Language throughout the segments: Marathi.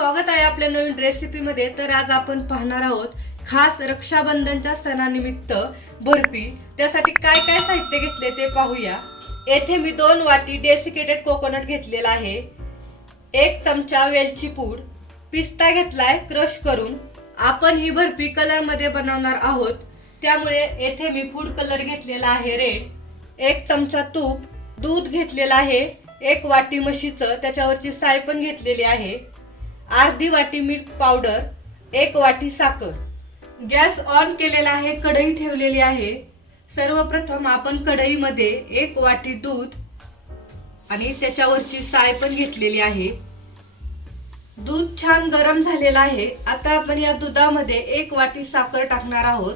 स्वागत आहे आपल्या नवीन रेसिपी मध्ये। तर आज आपण पाहणार आहोत खास रक्षाबंधनच्या सणानिमित्त बर्फी। त्यासाठी काय काय साहित्य घेतले ते पाहूया। येथे मी 2 वाटी डेसिकेटेड कोकोनट घेतलेला आहे, 1 चमचा वेलची पूड, पिस्ता घेतलाय क्रश करून। आपण ही बर्फी कलर मध्ये बनवणार आहोत, त्यामुळे येथे मी फूड कलर घेतलेला आहे रेड, 1 चमचा तूप, दूध घेतलेला आहे 1 वाटी म्हशीचं, त्याच्यावरची साय पण घेतलेली आहे, अर्धी वाटी मिल्क पावडर, 1 वाटी साखर। गॅस ऑन केलेला आहे, कढई ठेवलेली आहे। सर्वप्रथम आपण कढईमध्ये 1 वाटी दूध आणि त्याच्यावरची साय पण घेतलेली आहे। दूध छान गरम झालेलं आहे। आता आपण या दुधामध्ये 1 वाटी साखर टाकणार आहोत।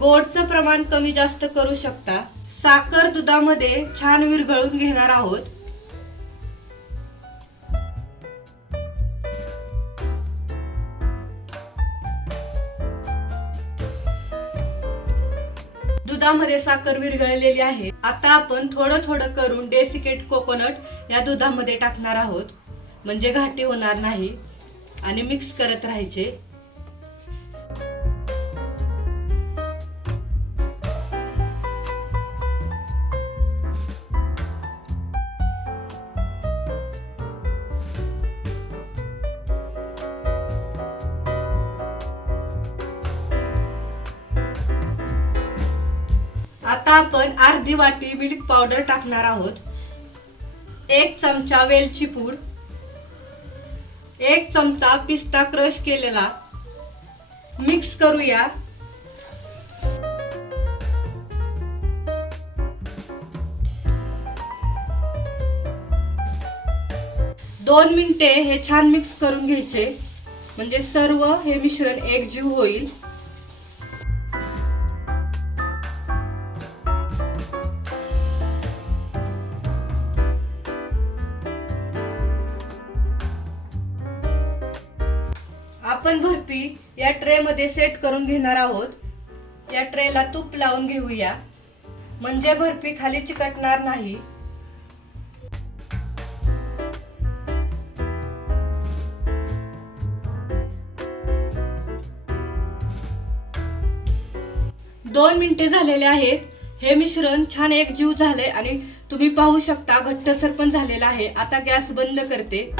गोडचं प्रमाण कमी जास्त करू शकता। साखर दुधामध्ये छान विरघळून घेणार आहोत। दुधामध्ये साखर विरघळलेली आहे। आता आपण थोडं थोडं करून डेसिकेट कोकोनट या दुधामध्ये टाकणार आहोत, म्हणजे घाटी होणार नाही आणि मिक्स करत राहायचे। आता आपण अर्धी वाटी मिल्क पावडर टाकणार आहोत, 1 चमचा वेलची पूड, 1 चमचा पिस्ता क्रश केलेला, मिक्स करूया। दोन मिनिटे हे छान मिक्स करून घ्यायचे, म्हणजे सर्व हे मिश्रण एकजीव होईल। आपण बर्फी या ट्रे मध्ये सेट करून घेणार आहोत। या ट्रेला तूप लावून घेऊया, म्हणजे बर्फी खाली चिकटणार नाही। दोन मिनिटे झालेले आहेत। हे मिश्रण छान एकजीव झाले आणि तुम्ही पाहू शकता घट्टसर पण झालेला आहे। आता गॅस बंद करते।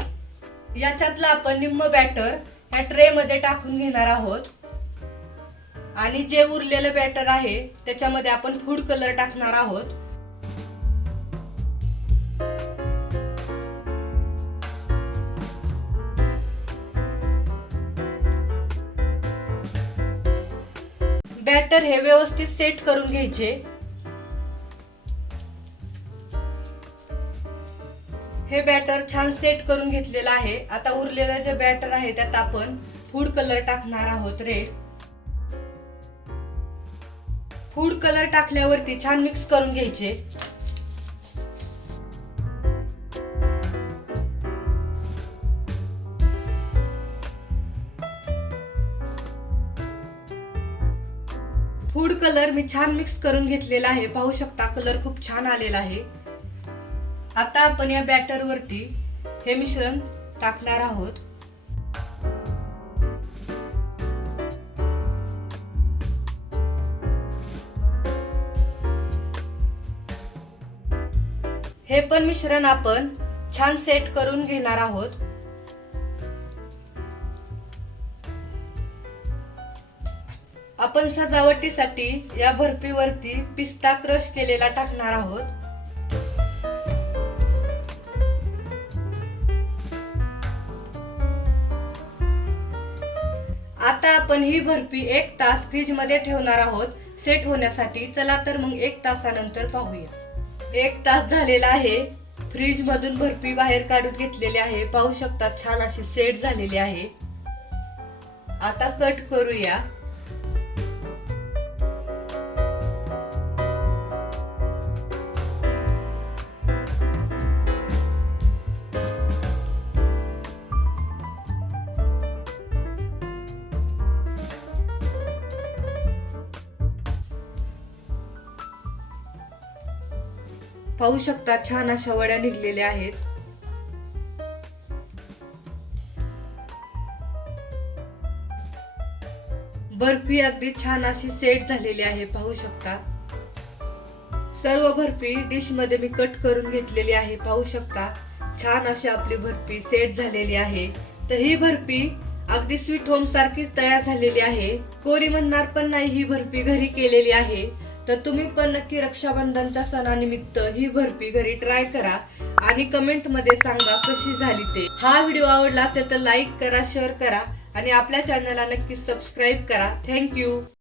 याच्यातलं आपण निम्म बॅटर या ट्रे मध्ये टाकून घेणार आहोत आणि जे उरलेलं बॅटर आहे त्याच्यामध्ये आपण फूड कलर टाकणार आहोत। बॅटर हे व्यवस्थित सेट करून घ्यायचे। हे बॅटर छान सेट करून घेतलेलं आहे। आता उरलेलं जे बॅटर आहे त्यात आपण फूड कलर टाकणार आहोत रेड। फूड कलर टाकल्यावरती छान मिक्स करून घ्यायचे। फूड कलर मी छान मिक्स करून घेतलेला आहे, पाहू शकता कलर खूप छान आलेला आहे। आता आपण या बॅटर वरती हे मिश्रण टाकणार आहोत। हे पण मिश्रण आपण छान सेट करून घेणार आहोत। आपण सजावटीसाठी या बर्फीवरती पिस्ता क्रश केलेला टाकणार आहोत। आता आपण ही बर्फी 1 तास फ्रीज मध्ये ठेवणार आहोत सेट होण्यासाठी। चला तर मग 1 तासानंतर पाहूया। 1 तास झालेला आहे। फ्रीज मधून बर्फी बाहेर काढून घेतलेली आहे, पाहू शकता छान अशी सेट झालेली आहे। आता कट करूया। पाहू शकता छान अशा वड्या निघलेल्या आहेत। बर्फी अगदी छान अशी सेट झालेली आहे, पाहू शकता। सर्व बर्फी डिश मध्ये मी कट करून घेतलेली आहे, पाहू शकता। छान अशी आपली बर्फी सेट झालेली आहे। तर ही बर्फी अगदी स्वीट होम सारखीच तयार झालेली आहे, कोरी म्हणणार पण नाही, ही बर्फी घरी केलेली आहे। तर तुम्ही पण नक्की रक्षाबंधनच्या सणानिमित्त ही बर्फी घरी ट्राय करा आणि कमेंट मध्ये सांगा कशी झाली ते। हा व्हिडिओ आवडला असेल तर लाईक करा, शेअर करा आणि आपल्या चॅनलला नक्की सबस्क्राईब करा। थँक्यू।